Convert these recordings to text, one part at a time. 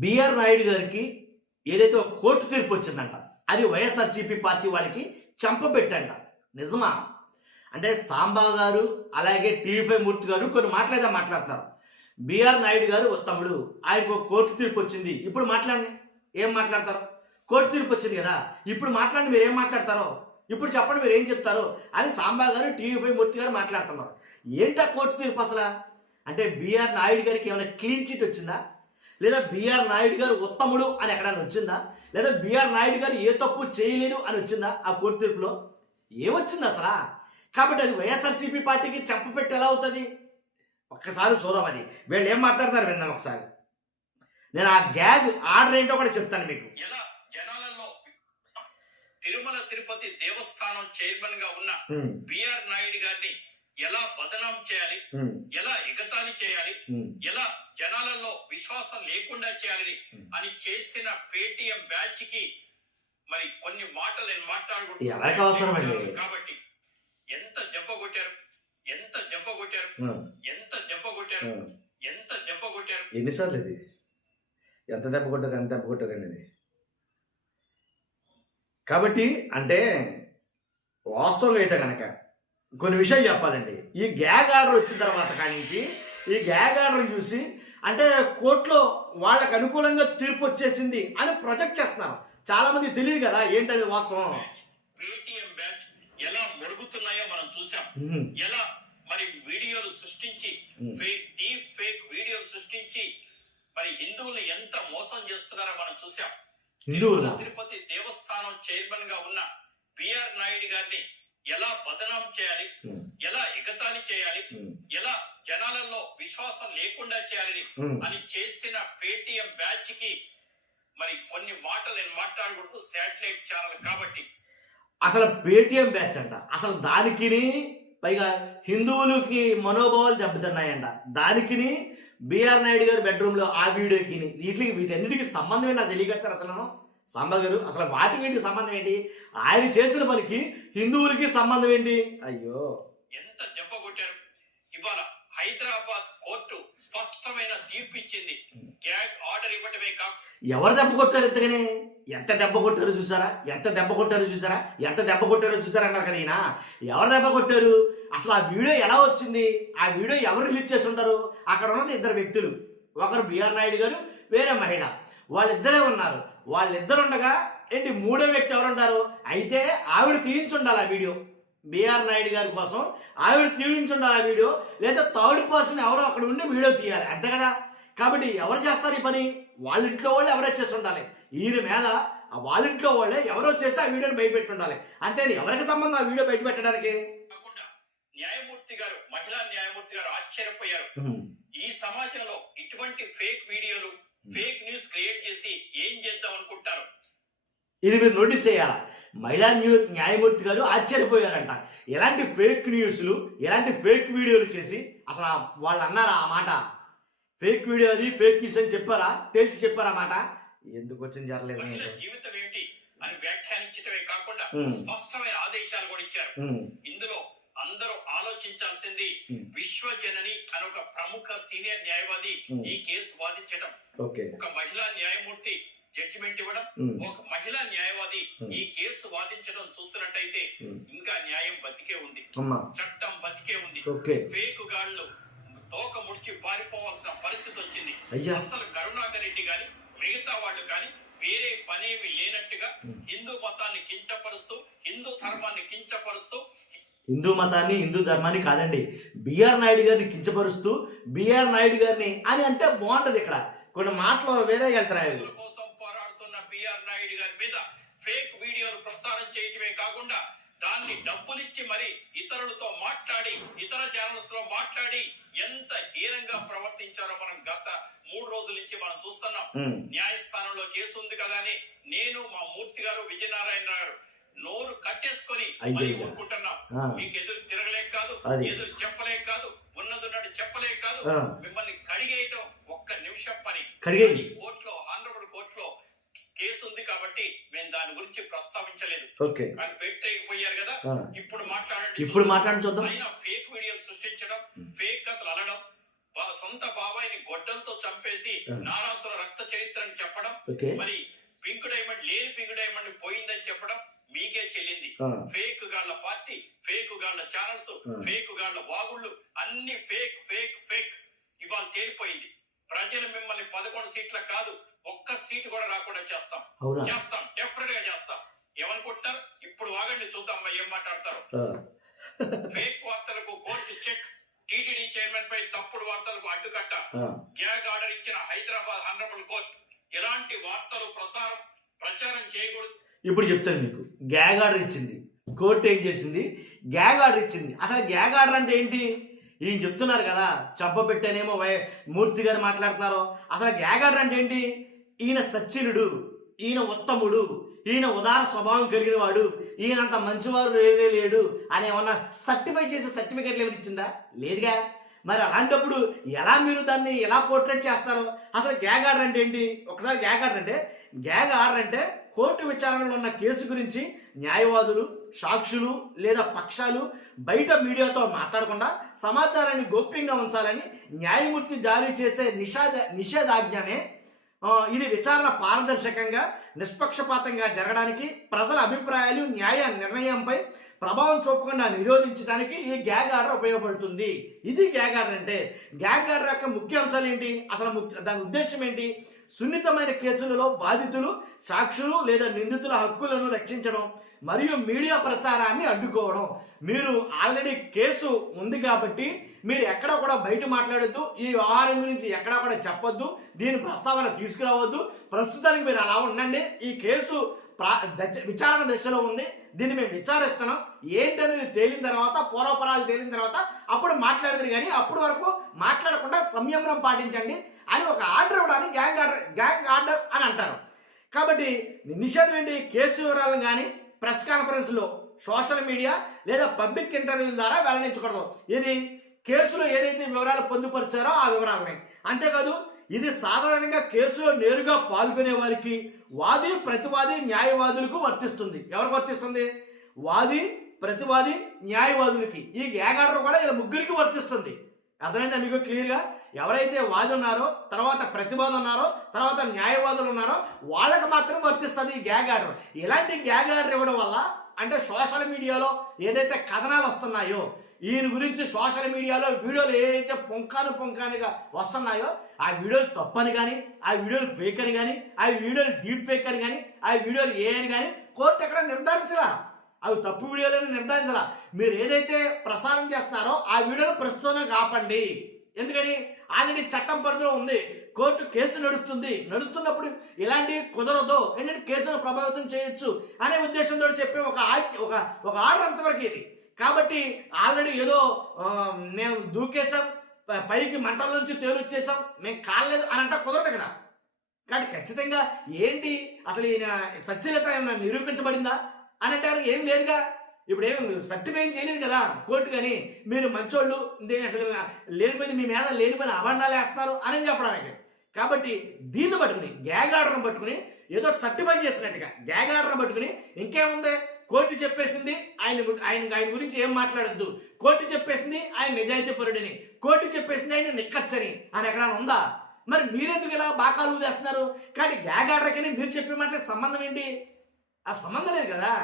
BR Naidu గారికి ఏదైతే ఒక కోర్టు తీర్పు వచ్చిందంట, అది వైఎస్ఆర్సీపీ పార్టీ వాళ్ళకి చంపబెట్టంట. నిజమా? అంటే సాంబా గారు అలాగే టీవీ5 మూర్తి గారు కొన్ని మాట్లాడేదా మాట్లాడతారు. బిఆర్ నాయుడు గారు తమ్ముడు, ఆయనకు ఒక కోర్టు తీర్పు వచ్చింది, ఇప్పుడు మాట్లాడండి, ఏం మాట్లాడతారు? కోర్టు తీర్పు వచ్చింది కదా, ఇప్పుడు మాట్లాడండి, మీరు ఏం మాట్లాడతారో ఇప్పుడు చెప్పండి, మీరు ఏం చెప్తారో అని సాంబా గారు టీవీ5 మూర్తి గారు మాట్లాడుతున్నారు. ఏంటా కోర్టు తీర్పు అసలు? అంటే బిఆర్ నాయుడు గారికి ఏమైనా క్లీన్ చిట్ వచ్చిందా, లేదా బిఆర్ నాయుడు గారు ఉత్తముడు అని ఎక్కడైనా వచ్చిందా, లేదా బిఆర్ నాయుడు గారు ఏ తప్పు చేయలేదు అని వచ్చిందా ఆ కోర్టు తీర్పులో? ఏమొచ్చింది అసలు? కాబట్టి అది వైఎస్ఆర్సీపీ పార్టీకి చంపపెట్టి ఎలా అవుతుంది? ఒక్కసారి చూద్దాం, అది వీళ్ళు ఏం మాట్లాడతారు విందాం ఒకసారి. నేను ఆ గ్యాగ్ ఆర్డర్ ఏంటో కూడా చెప్తాను మీకు. ఎలా జనాలలో తిరుమల తిరుపతి దేవస్థానం చైర్మన్ గా ఉన్న బిఆర్ నాయుడు గారిని ఎలా బదనాం చేయాలి, ఎలా ఎగతాళి చేయాలి, ఎలా జనాలలో విశ్వాసం లేకుండా చేయాలని అని చేసిన పేటిఎం బ్యాచ్ కి మరి కొన్ని మాటలు నేను మాట్లాడుకుంటున్నాను. కాబట్టి ఎంత దెబ్బ కొట్టారు, ఎంత దెబ్బ కొట్టారు, ఎంత దెబ్బ కొట్టారు, ఎంత దెబ్బ కొట్టారు. ఎన్నిసార్లు ఇది ఎంత దెబ్బ కొట్టారు, ఎంత దెబ్బ కొట్టారు అనేది. కాబట్టి అంటే వాస్తవంగా అయితే కనుక కొన్ని విషయాలు చెప్పాలండి. ఈ గ్యాగ్ ఆర్డర్ వచ్చిన తర్వాత కానించి ఈ గ్యాగ్ ఆర్డర్ చూసి అంటే కోర్టులో వాళ్ళకు అనుకూలంగా తీర్పు వచ్చేసింది అని ప్రొజెక్ట్ చేస్తున్నారు. చాలా మంది తెలియదు కదా ఏంటనేది వాస్తవం. పేటిఎం బ్యాచ్ ఎలా మురుగుతున్నాయో మనం చూసాం. ఎలా మరి వీడియోలు సృష్టించి డీప్ ఫేక్ వీడియోలు సృష్టించి మరి హిందువుల్ని ఎంత మోసం చేస్తున్నారో మనం చూసాం. తిరుపతి దేవస్థానం చైర్మన్ గా ఉన్న బిఆర్ నాయుడు గారిని ఎలా బదనాం చేయాలి, ఎలా ఎగతాళి చేయాలి, ఎలా జనాలలో విశ్వాసం లేకుండా చేయాలని అని చేసిన పేటిఎం బ్యాచ్ కి మరి కొన్ని మాటలు నేను మాట్లాడకూడదు, శాటిలైట్ ఛానల్ కాబట్టి. అసలు పేటిఎం బ్యాచ్ అంట, అసలు దానికి పైగా హిందువులకి మనోభావాలు దెబ్బతిన్నాయంట. దానికి బిఆర్ నాయుడు గారు బెడ్రూమ్లో ఆ వీడియోకి వీటన్నిటికి సంబంధం ఏంటి నాకు తెలియగట్టారు అసలు సాంబా గారు. అసలు వాటికి సంబంధం ఏంటి? ఆయన చేసిన పనికి హిందువులకి సంబంధం ఏంటి? అయ్యో ఎంత దెబ్బ కొట్టారు. ఇవాళ హైదరాబాద్ కోర్టు స్పష్టమైన తీర్పు ఇచ్చింది. గ్యాగ్ ఆర్డర్ ఇవ్వటమే కాదు. ఎవరు దెబ్బ కొట్టారు ఎంతగానే? ఎంత దెబ్బ కొట్టారో చూసారా, ఎంత దెబ్బ కొట్టారో చూసారా, ఎంత దెబ్బ కొట్టారో చూసారా అన్నారు కదా ఈయన. ఎవరు దెబ్బ కొట్టారు? అసలు ఆ వీడియో ఎలా వచ్చింది? ఆ వీడియో ఎవరు రిలీజ్ చేసి ఉంటారు? అక్కడ ఉన్నది ఇద్దరు వ్యక్తులు, ఒకరు బిఆర్ నాయుడు గారు, వేరే మహిళ, వాళ్ళిద్దరే ఉన్నారు. వాళ్ళిద్దరు ఉండగా ఏంటి మూడో వ్యక్తి ఎవరుంటారు? అయితే ఆవిడ తీయించుండాలి ఆ వీడియో. బిఆర్ నాయుడు గారి కోసం ఆవిడ తీయించుండాలి ఆ వీడియో, లేదా థర్డ్ పర్సన్ ఎవరో అక్కడ ఉండి వీడియో తీయాలి, అంతే కదా. కాబట్టి ఎవరు చేస్తారు ఈ పని? వాళ్ళ ఇంట్లో వాళ్ళు ఎవరో చేసి ఉండాలి. ఈయన మీద వాళ్ళ ఇంట్లో వాళ్ళే ఎవరో చేసి ఆ వీడియోని బయటపెట్టి ఉండాలి, అంతేని ఎవరికి సంబంధం ఆ వీడియో బయట పెట్టడానికి? న్యాయమూర్తి గారు, మహిళా న్యాయమూర్తి గారు ఆశ్చర్యపోయారు. ఈ సమాజంలో ఇటువంటి ఫేక్ వీడియోలు, ఫేక్ న్యూస్ క్రియేట్ చేసి ఏం చేద్దాం అనుకుంటారు? ఇది మీరు నోటీస్ చేయాలా. మహిళా న్యాయమూర్తి గారు ఆశ్చర్యపోయారంట. ఎలాంటి ఫేక్ న్యూస్లు, ఎలాంటి ఫేక్ వీడియోలు చేసి అసలు వాళ్ళు అన్నారా ఆ మాట? ఫేక్ వీడియో అది ఫేక్ న్యూస్ అని చెప్పారా? తెలిసి చెప్పారా మాట? ఎందుకు వచ్చింది జరలేదు. జీవితం ఏంటి అని వ్యాఖ్యానించడమే కాకుండా స్పష్టమైన ఆదేశాలు కూడా ఇచ్చారు. ఇందులో అందరూ ఆలోచించాల్సింది, విశ్వజనని అని ఒక ప్రముఖ సీనియర్ న్యాయవాది ఈ కేసు వాదించడం, ఒక మహిళా న్యాయమూర్తి జడ్జిమెంట్ ఇవ్వడం, ఒక మహిళా న్యాయవాది ఈ కేసు వాదించడం చూస్తున్నట్టయితే ఇంకా న్యాయం బతికే ఉంది, చట్టం బతికే ఉంది. ఫేక్ గాళ్ళు తోక ముడిచి పారిపోవాల్సిన పరిస్థితి వచ్చింది. అసలు కరుణాకర్ రెడ్డి గాని మిగతా వాళ్ళు కానీ వేరే పనేమి లేనట్టుగా హిందూ మతాన్ని కించపరుస్తూ, హిందూ ధర్మాన్ని కించపరుస్తూ, హిందూ మతాన్ని హిందూ ధర్మాన్ని కాదండి, బిఆర్ నాయుడు గారిని కించపరుస్తూ బిఆర్ నాయుడు గారిని అని అంటే బాగుంటది. ఇక్కడ కొన్ని మాటలు వేరే వెళ్తారు. కోసం పోరాడుతున్న బిఆర్ నాయుడు గారి మీద ఫేక్ వీడియోలు ప్రసారం చేయటమే కాకుండా దాన్ని డబ్బులిచ్చి మరి ఇతరులతో మాట్లాడి, ఇతర ఛానల్స్ లో మాట్లాడి ఎంత హీనంగా ప్రవర్తించారో మనం గత 3 రోజుల నుంచి మనం చూస్తున్నాం. న్యాయస్థానంలో కేసు ఉంది కదా అని నేను, మా మూర్తి గారు, విజయనారాయణ గారు నోరు కట్టేసుకొని ఊరుకుంటున్నాం. మీకు ఎదురు తిరగలేక కాదు, ఎదురు చెప్పలేక కాదు, ఉన్నదున్నట్టు చెప్పలేక కాదు, మిమ్మల్ని కడిగేయటం ఒక్క నిమిషం పని. కోర్టులో, ఆనరబుల్ కోర్టులో కేసు ఉంది కాబట్టి మేము దాని గురించి ప్రస్తావించలేదు. కానీ పెట్టేయకపోయారు కదా, ఇప్పుడు మాట్లాడండి చూద్దాం. అయినా ఫేక్ వీడియోలు సృష్టించడం, ఫేక్ కథలు అనడం, సొంత బాబాయిని గొడ్డలతో చంపేసి నారాసుర రక్త చరిత్రను ఓకే. మరి పింక్ డైమండ్ లేని పింక్ డైమండ్ పోయిందని చెప్పడం మీకే చెల్లింది. ఫేక్ గాళ్ళ పార్టీ, ఫేక్ గాళ్ళ ఛానల్స్, ఫేక్ గాళ్ళ వాగుళ్ళు అన్ని ఫేక్ ఫేక్ ఫేక్. ఇవాళ తేలిపోయింది. ప్రజలు మిమ్మల్ని 11 సీట్ల కాదు, ఒక్క సీటు కూడా రాకుండా చేస్తాం. చేస్తాం, డెఫినెట్ గా చేస్తాం. ఏమనుకుంటున్నారు? ఇప్పుడు వాగండి, చూద్దాం ఏం మాట్లాడతారు. ఫేక్ వార్తలకు కోర్టు చెక్. టీటీడీ చైర్మన్ పై తప్పుడు వార్తలకు అడ్డుకట్ట. గ్యాగ్ ఆర్డర్ ఇచ్చిన హైదరాబాద్ హానరబుల్ కోర్టు. ఎలాంటి వార్తలు ప్రచారం చేయకూడదు. ఇప్పుడు చెప్తాను మీకు. గ్యాగ్ ఆర్డర్ ఇచ్చింది కోర్టు. ఏం చేసింది? గ్యాగ్ ఆర్డర్ ఇచ్చింది. అసలు గ్యాగ్ ఆర్డర్ అంటే ఏంటి? ఈయన చెప్తున్నారు కదా, చెప్పబెట్టానేమో మూర్తి గారు మాట్లాడుతున్నారు. అసలు గ్యాగ్ ఆర్డర్ అంటే ఏంటి? ఈయన సచ్చినుడు, ఈయన ఉత్తముడు, ఈయన ఉదార స్వభావం కలిగిన వాడు, ఈయనంత మంచివారు లేడు అని ఏమన్నా సర్టిఫై చేసే సర్టిఫికెట్లు ఏమైనా ఇచ్చిందా? లేదుగా. మరి అలాంటప్పుడు ఎలా మీరు దాన్ని ఎలా పోర్ట్రేట్ చేస్తారు? అసలు గ్యాగ్ ఆర్డర్ అంటే ఏంటి? ఒకసారి గ్యాగ్ ఆర్డర్ అంటే కోర్టు విచారణలో ఉన్న కేసు గురించి న్యాయవాదులు, సాక్షులు లేదా పక్షాలు బయట మీడియాతో మాట్లాడకుండా సమాచారాన్ని గోప్యంగా ఉంచాలని న్యాయమూర్తి జారీ చేసే నిషేధాజ్ఞనే. ఇది విచారణ పారదర్శకంగా, నిష్పక్షపాతంగా జరగడానికి, ప్రజల అభిప్రాయాలు, న్యాయ నిర్ణయంపై ప్రభావం చూపకుండా నిరోధించడానికి ఈ గ్యాగ్ ఆర్డర్ ఉపయోగపడుతుంది. ఇది గ్యాగ్ ఆర్డర్ అంటే. గ్యాగ్ ఆర్డర్ యొక్క ముఖ్య అంశాలు ఏంటి? అసలు దాని ఉద్దేశం ఏంటి? సున్నితమైన కేసులలో బాధితులు, సాక్షులు లేదా నిందితుల హక్కులను రక్షించడం మరియు మీడియా ప్రచారాన్ని అడ్డుకోవడం. మీరు ఆల్రెడీ కేసు ఉంది కాబట్టి మీరు ఎక్కడ కూడా బయట మాట్లాడొద్దు, ఈ వ్యవహారం గురించి ఎక్కడా కూడా చెప్పొద్దు, దీని ప్రస్తావన తీసుకురావద్దు. ప్రస్తుతానికి మీరు అలా ఉండండి. ఈ కేసు విచారణ దశలో ఉంది, దీన్ని మేము విచారిస్తున్నాం, ఏంటనేది తేలిన తర్వాత, పూర్వపరాలు తేలిన తర్వాత అప్పుడు మాట్లాడదు. కానీ అప్పటి వరకు మాట్లాడకుండా సంయమనం పాటించండి అని ఒక ఆర్డర్ ఇవ్వడానికి గ్యాంగ్ ఆర్డర్ అని అంటారు. కాబట్టి నిషేధం ఏంటి? కేసు వివరాలను కానీ ప్రెస్ కాన్ఫరెన్స్లో, సోషల్ మీడియా లేదా పబ్లిక్ ఇంటర్వ్యూల ద్వారా వెల్లడించకూడదు. ఇది కేసులో ఏదైతే వివరాలు పొందుపరిచారో ఆ వివరాలని. అంతేకాదు, ఇది సాధారణంగా కేసులో నేరుగా పాల్గొనే వారికి, వాది, ప్రతివాది, న్యాయవాదులకు వర్తిస్తుంది. ఎవరికి వర్తిస్తుంది? వాది, ప్రతివాది, న్యాయవాదులకి. ఈ గ్యాగ్ ఆర్డర్ కూడా ఇలా ముగ్గురికి వర్తిస్తుంది. అర్థమైందా మీకు క్లియర్గా? ఎవరైతే వాది ఉన్నారో, తర్వాత ప్రతివాది ఉన్నారో, తర్వాత న్యాయవాదులు ఉన్నారో వాళ్ళకి మాత్రం వర్తిస్తుంది ఈ గ్యాగ్ ఆర్డర్. ఇలాంటి గ్యాగ్ ఆర్డర్ ఇవ్వడం వల్ల అంటే సోషల్ మీడియాలో ఏదైతే కథనాలు వస్తున్నాయో, ఈయన గురించి సోషల్ మీడియాలో వీడియోలు ఏదైతే పొంకానుగా వస్తున్నాయో ఆ వీడియోలు తప్పని కానీ, ఆ వీడియోలు ఫేక్ అని కానీ, ఆ వీడియోలు డీప్ ఫేక్ అని కానీ, ఆ వీడియోలు ఏ అని కానీ కోర్టు ఎక్కడ నిర్ధారించలా. అవి తప్పు వీడియోలని నిర్ధారించలా. మీరు ఏదైతే ప్రసారం చేస్తున్నారో ఆ వీడియోను ప్రస్తుతం ఆపండి. ఎందుకని? ఆల్రెడీ చట్టం పరిధిలో ఉంది, కోర్టు కేసు నడుస్తున్నప్పుడు ఇలాంటి కుదరదు, ఏంటంటే కేసును ప్రభావితం చేయొచ్చు అనే ఉద్దేశంతో చెప్పే ఒక ఆర్డర్ అంతవరకు ఇది. కాబట్టి ఆల్రెడీ ఏదో మేము దూకేసాం, పైకి మంటల నుంచి తేలొచ్చేసాం, మేము కాలేదు అని అంటే కుదరదు ఇక్కడ. కాబట్టి ఖచ్చితంగా ఏంటి అసలు ఈయన సత్యలత ఏమైనా నిరూపించబడిందా అని అంటే ఏం లేదుగా. ఇప్పుడు ఏమి సర్టిఫై చేయలేదు కదా కోర్టు. కానీ మీరు మంచోళ్ళు, అసలు లేనిపోయింది మీ మీద లేనిపోయిన అభండాలు వేస్తున్నారు అని చెప్పడానికి. కాబట్టి దీన్ని పట్టుకుని, గ్యాగ్ ఆర్డర్ని పట్టుకుని ఏదో సర్టిఫై చేసినట్టుగా గ్యాగ్ ఆర్డర్ని పట్టుకుని ఇంకేముంది? కోర్టు చెప్పేసింది ఆయన గురించి ఏం మాట్లాడద్దు, కోర్టు చెప్పేసింది ఆయన నిజాయితీ పరుడని, కోర్టు చెప్పేసింది ఆయన నిక్కచ్చని అని ఎక్కడైనా ఉందా? మరి మీరెందుకు ఇలా బాకాలు ఊదేస్తున్నారు? కానీ గ్యాగ్ ఆర్డర్కి మీరు చెప్పే మాటలే సంబంధం ఏంటి? ఆ సంబంధం లేదు కదా.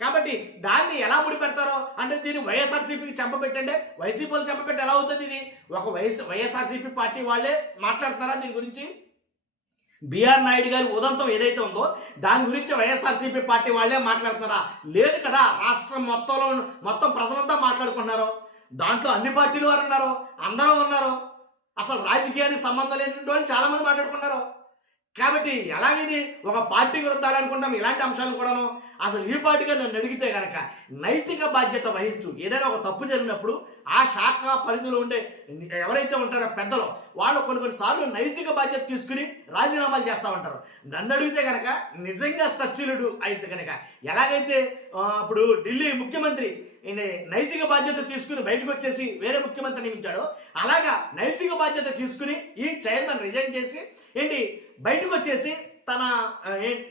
కాబట్టి దాన్ని ఎలా ముడిపెడతారో అంటే దీన్ని వైఎస్ఆర్సీపీకి చెంపబెట్టండి, వైసీపీలు చెంపబెట్టి ఎలా అవుతుంది? ఇది ఒక వైఎస్ఆర్సీపీ పార్టీ వాళ్ళే మాట్లాడుతున్నారా దీని గురించి? బిఆర్ నాయుడు గారి ఉదంతం ఏదైతే ఉందో దాని గురించి వైఎస్ఆర్సీపీ పార్టీ వాళ్ళే మాట్లాడుతున్నారా? లేదు కదా. రాష్ట్రం మొత్తం ప్రజలంతా మాట్లాడుకుంటున్నారు. దాంట్లో అన్ని పార్టీలు వారు ఉన్నారు, అందరూ ఉన్నారు. అసలు రాజకీయానికి సంబంధం లేనటువంటి వాళ్ళు చాలా మంది మాట్లాడుకుంటారు. కాబట్టి ఎలాగైంది? ఒక పార్టీకి వృద్ధాలనుకుంటాం ఇలాంటి అంశాలు కూడాను. అసలు ఈ పార్టీగా నన్ను అడిగితే కనుక నైతిక బాధ్యత వహిస్తూ ఏదైనా ఒక తప్పు జరిగినప్పుడు ఆ శాఖ పరిధిలో ఉండే ఎవరైతే ఉంటారో పెద్దలు వాళ్ళు కొన్నిసార్లు నైతిక బాధ్యత తీసుకుని రాజీనామాలు చేస్తూ ఉంటారు. నన్ను అడిగితే కనుక నిజంగా సచ్యులుడు అయితే కనుక ఎలాగైతే ఇప్పుడు ఢిల్లీ ముఖ్యమంత్రి నైతిక బాధ్యత తీసుకుని బయటకు వచ్చేసి వేరే ముఖ్యమంత్రి నియమించాడో అలాగా నైతిక బాధ్యత తీసుకుని ఈ చైర్మన్ రిజైన్ చేసి బయటకు వచ్చేసి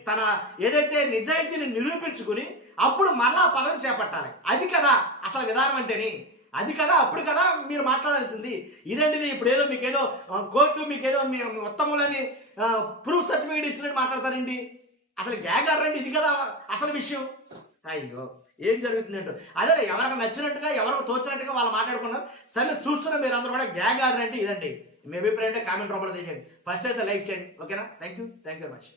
తన ఏదైతే నిజాయితీని నిరూపించుకుని అప్పుడు మళ్ళా పదవి చేపట్టాలి. అది కదా అసలు విధానం అంటేని. అది కదా అప్పుడు కదా మీరు మాట్లాడాల్సింది. ఇదేంటిది ఇప్పుడు ఏదో మీకేదో కోర్టు మీకేదో ఉత్తములని ప్రూఫ్ సర్టిఫికేట్ సర్టిఫికేట్ ఇచ్చినట్టు మాట్లాడతారండి. అసలు గ్యాగ్ ఆర్డర్ అంటే ఇది కదా అసలు విషయం. అయ్యో ఏం జరుగుతుందంటో అదే ఎవరికి నచ్చినట్టుగా ఎవరికి తోచినట్టుగా వాళ్ళు మాట్లాడుకున్నారు. సరే చూస్తున్న మీరు అందరూ కూడా గ్యాగ్ ఆర్డర్ అంటే ఇదండి. మీ అభిప్రాయం అంటే కామెంట్ రూపంలో తెలియజేయండి. ఫస్ట్ అయితే లైక్ చేయండి. ఓకేనా? Thank you very much.